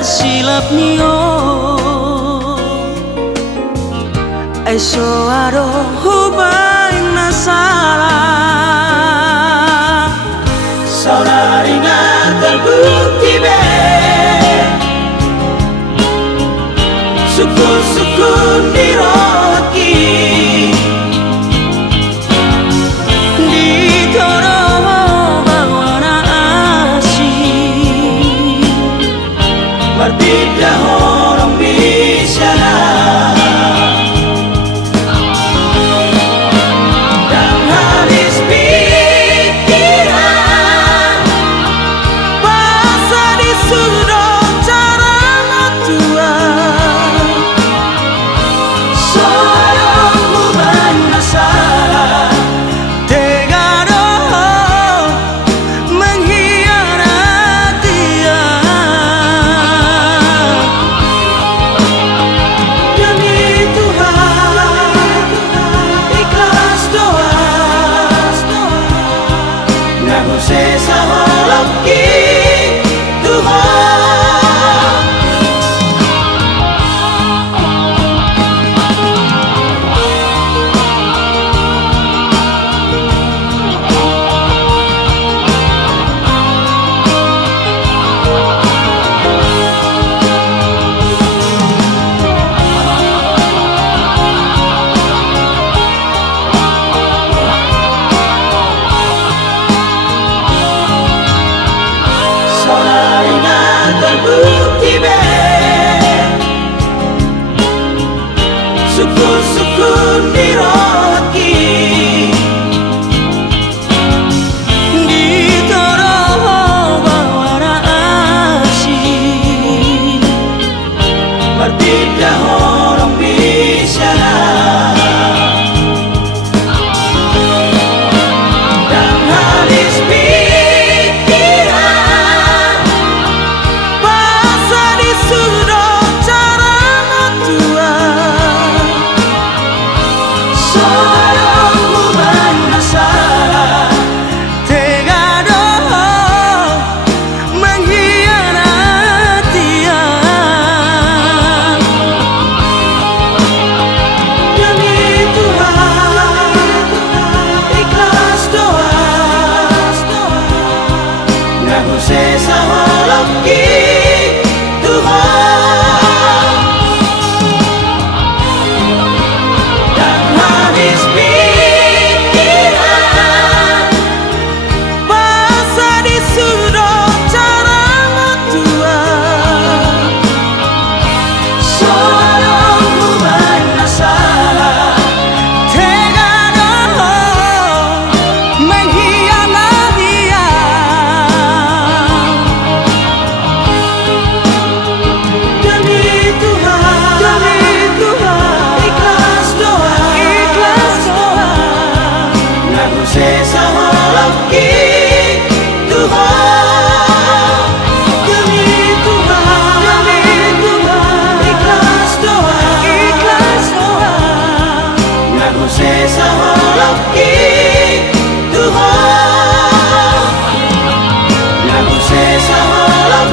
Silap nio eso aro hubay na salah saudari nga terbukti be sukun-sukun diroki tidak orang bisa dan habis pikiran pasal disuruh cara matua seorang beban masalah tega doh mengkhianati dia. Terbukti be sukun-sukun diroki ditoro bawara asih bertiga orang bisa dan habis Tuhan, yang saya salah